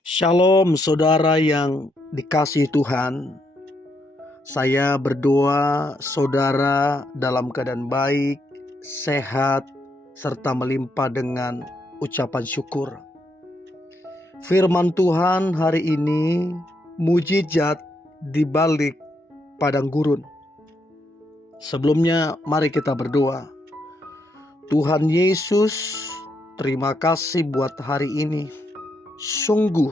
Shalom saudara yang dikasihi Tuhan. Saya berdoa saudara dalam keadaan baik, sehat, serta melimpah dengan ucapan syukur. Firman Tuhan hari ini, mujizat di balik padang gurun. Sebelumnya mari kita berdoa. Tuhan Yesus, terima kasih buat hari ini. Sungguh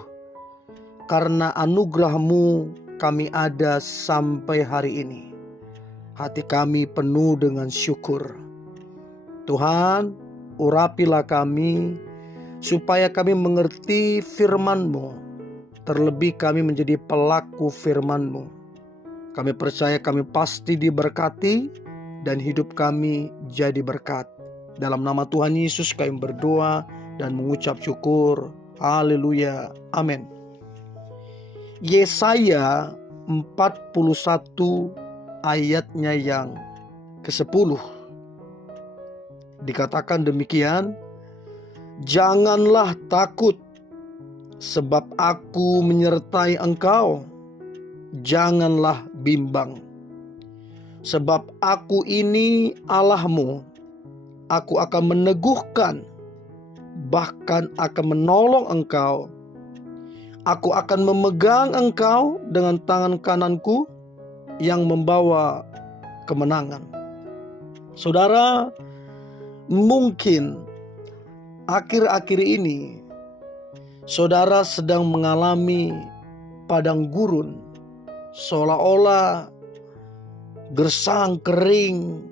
karena anugerah-Mu kami ada sampai hari ini. Hati kami penuh dengan syukur. Tuhan, urapilah kami supaya kami mengerti firman-Mu. Terlebih kami menjadi pelaku firman-Mu. Kami percaya kami pasti diberkati dan hidup kami jadi berkat. Dalam nama Tuhan Yesus kami berdoa dan mengucap syukur. Haleluya. Amin. Yesaya 41 ayatnya yang ke-10. Dikatakan demikian, "Janganlah takut, sebab aku menyertai engkau. Janganlah bimbang, sebab aku ini Allahmu. Aku akan meneguhkan, bahkan akan menolong engkau. Aku akan memegang engkau dengan tangan kananku yang membawa kemenangan." Saudara, mungkin akhir-akhir ini saudara sedang mengalami padang gurun, seolah-olah gersang, kering,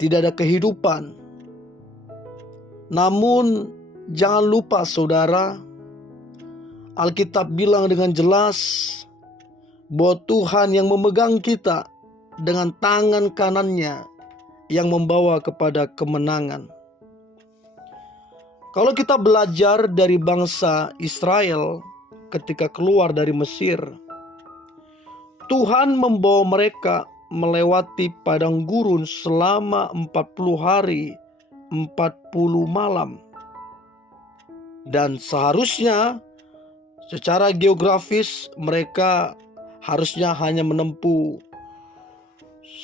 tidak ada kehidupan. Namun jangan lupa saudara, Alkitab bilang dengan jelas bahwa Tuhan yang memegang kita dengan tangan kanannya yang membawa kepada kemenangan. Kalau kita belajar dari bangsa Israel ketika keluar dari Mesir, Tuhan membawa mereka melewati padang gurun selama 40 hari 40 malam. Dan seharusnya secara geografis mereka harusnya hanya menempuh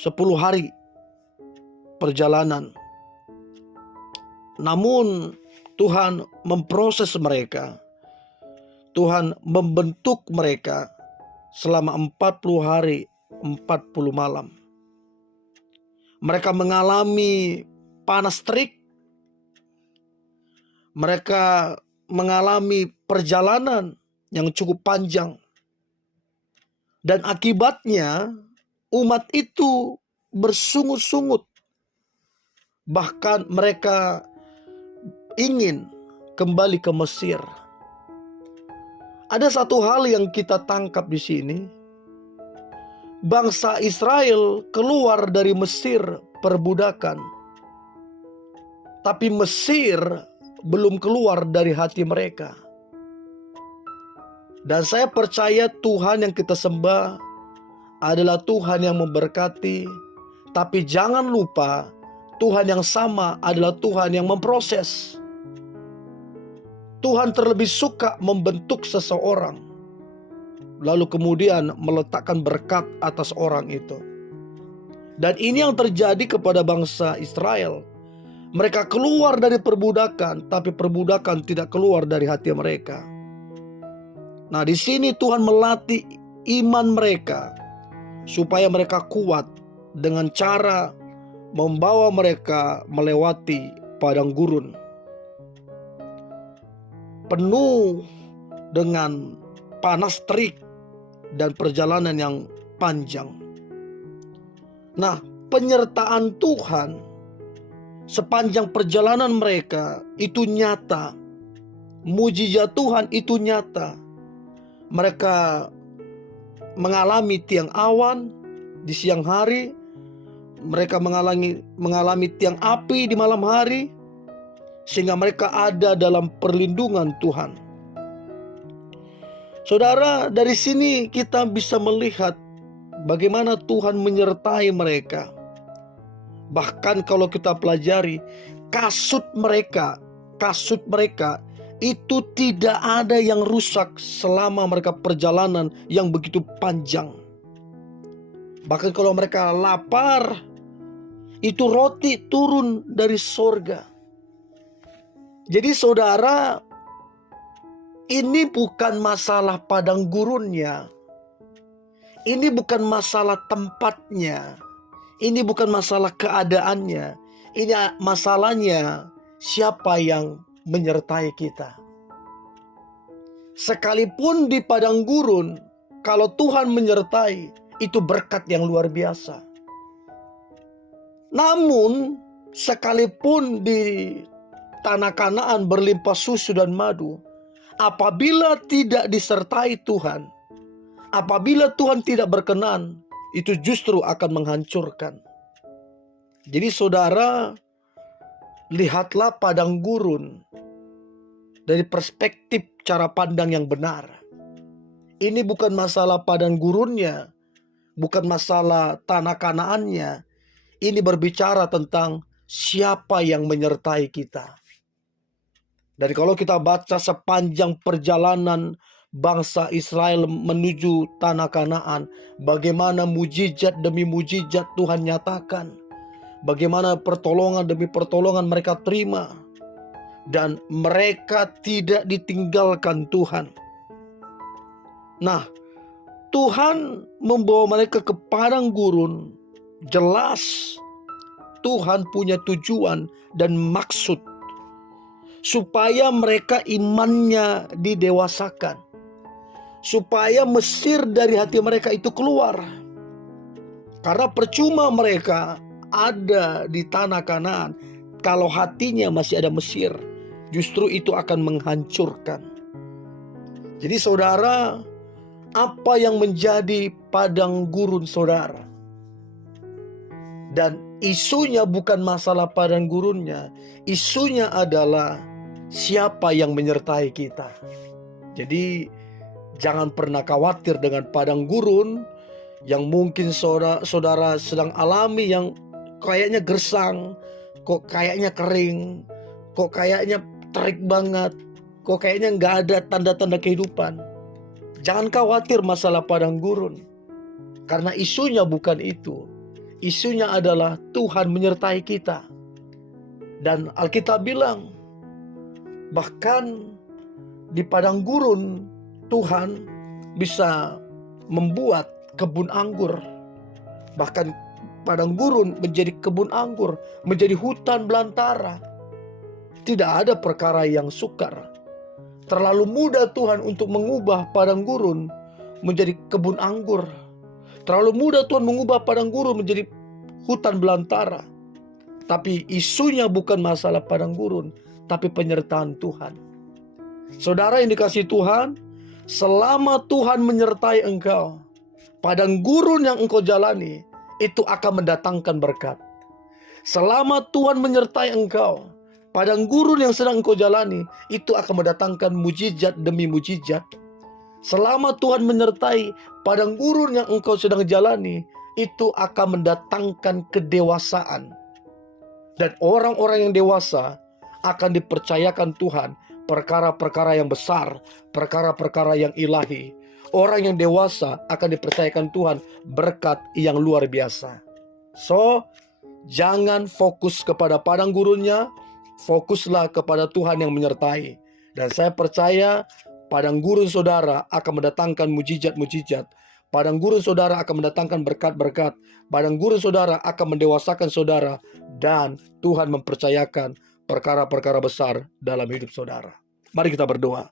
10 hari perjalanan. Namun Tuhan memproses mereka. Tuhan membentuk mereka selama 40 hari 40 malam. Mereka mengalami panas terik. Mereka mengalami perjalanan yang cukup panjang. Dan akibatnya umat itu bersungut-sungut. Bahkan mereka ingin kembali ke Mesir. Ada satu hal yang kita tangkap di sini. Bangsa Israel keluar dari Mesir perbudakan. Tapi Mesir belum keluar dari hati mereka. Dan saya percaya Tuhan yang kita sembah adalah Tuhan yang memberkati. Tapi jangan lupa, Tuhan yang sama adalah Tuhan yang memproses. Tuhan terlebih suka membentuk seseorang, lalu kemudian meletakkan berkat atas orang itu. Dan ini yang terjadi kepada bangsa Israel. Mereka keluar dari perbudakan, tapi perbudakan tidak keluar dari hati mereka. Nah, di sini Tuhan melatih iman mereka supaya mereka kuat dengan cara membawa mereka melewati padang gurun penuh dengan panas terik dan perjalanan yang panjang. Nah, penyertaan Tuhan sepanjang perjalanan mereka itu nyata. Mujizat Tuhan itu nyata. Mereka mengalami tiang awan di siang hari. Mereka mengalami tiang api di malam hari. Sehingga mereka ada dalam perlindungan Tuhan. Saudara, dari sini kita bisa melihat bagaimana Tuhan menyertai mereka. Bahkan kalau kita pelajari, kasut mereka itu tidak ada yang rusak selama mereka perjalanan yang begitu panjang. Bahkan kalau mereka lapar, itu roti turun dari sorga. Jadi saudara, ini bukan masalah padang gurunnya. Ini bukan masalah tempatnya. Ini bukan masalah keadaannya. Ini masalahnya siapa yang menyertai kita. Sekalipun di padang gurun, kalau Tuhan menyertai, itu berkat yang luar biasa. Namun, sekalipun di tanah Kanaan berlimpah susu dan madu, apabila tidak disertai Tuhan, apabila Tuhan tidak berkenan, itu justru akan menghancurkan. Jadi saudara, lihatlah padang gurun dari perspektif cara pandang yang benar. Ini bukan masalah padang gurunnya, bukan masalah tanah Kanaannya. Ini berbicara tentang siapa yang menyertai kita. Dan kalau kita baca sepanjang perjalanan bangsa Israel menuju tanah Kanaan, bagaimana mujizat demi mujizat Tuhan nyatakan. Bagaimana pertolongan demi pertolongan mereka terima. Dan mereka tidak ditinggalkan Tuhan. Nah, Tuhan membawa mereka ke padang gurun. Jelas Tuhan punya tujuan dan maksud supaya mereka imannya didewasakan, supaya Mesir dari hati mereka itu keluar. Karena percuma mereka ada di tanah Kanaan kalau hatinya masih ada Mesir. Justru itu akan menghancurkan. Jadi saudara, apa yang menjadi padang gurun saudara? Dan isunya bukan masalah padang gurunnya, isunya adalah siapa yang menyertai kita. Jadi jangan pernah khawatir dengan padang gurun yang mungkin saudara sedang alami, yang kayaknya gersang, kok kayaknya kering, kok kayaknya terik banget, kok kayaknya nggak ada tanda-tanda kehidupan. Jangan khawatir masalah padang gurun, karena isunya bukan itu. Isunya adalah Tuhan menyertai kita. Dan Alkitab bilang, bahkan di padang gurun Tuhan bisa membuat kebun anggur. Bahkan padang gurun menjadi kebun anggur, menjadi hutan belantara. Tidak ada perkara yang sukar. Terlalu mudah Tuhan untuk mengubah padang gurun menjadi kebun anggur. Terlalu mudah Tuhan mengubah padang gurun menjadi hutan belantara. Tapi isunya bukan masalah padang gurun, tapi penyertaan Tuhan. Saudara yang dikasihi Tuhan, selama Tuhan menyertai engkau, padang gurun yang engkau jalani itu akan mendatangkan berkat. Selama Tuhan menyertai engkau, padang gurun yang sedang engkau jalani itu akan mendatangkan mujizat demi mujizat. Selama Tuhan menyertai padang gurun yang engkau sedang jalani, itu akan mendatangkan kedewasaan. Dan orang-orang yang dewasa akan dipercayakan Tuhan perkara-perkara yang besar, perkara-perkara yang ilahi. Orang yang dewasa akan dipercayakan Tuhan berkat yang luar biasa. So, jangan fokus kepada padang gurunnya, fokuslah kepada Tuhan yang menyertai. Dan saya percaya padang gurun saudara akan mendatangkan mujizat-mujizat. Padang gurun saudara akan mendatangkan berkat-berkat. Padang gurun saudara akan mendewasakan saudara. Dan Tuhan mempercayakan perkara-perkara besar dalam hidup saudara. Mari kita berdoa.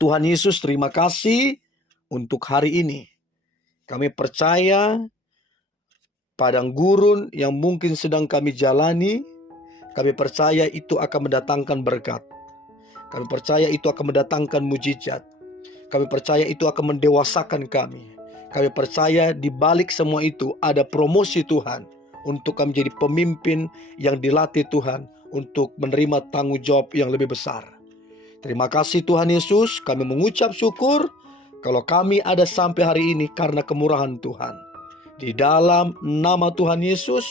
Tuhan Yesus, terima kasih untuk hari ini. Kami percaya padang gurun yang mungkin sedang kami jalani, kami percaya itu akan mendatangkan berkat. Kami percaya itu akan mendatangkan mujizat. Kami percaya itu akan mendewasakan kami. Kami percaya di balik semua itu ada promosi Tuhan untuk kami menjadi pemimpin yang dilatih Tuhan untuk menerima tanggung jawab yang lebih besar. Terima kasih Tuhan Yesus, kami mengucap syukur kalau kami ada sampai hari ini karena kemurahan Tuhan. Di dalam nama Tuhan Yesus,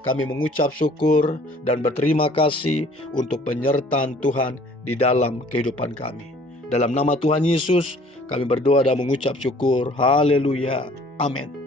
kami mengucap syukur dan berterima kasih untuk penyertaan Tuhan di dalam kehidupan kami. Dalam nama Tuhan Yesus, kami berdoa dan mengucap syukur. Haleluya. Amin.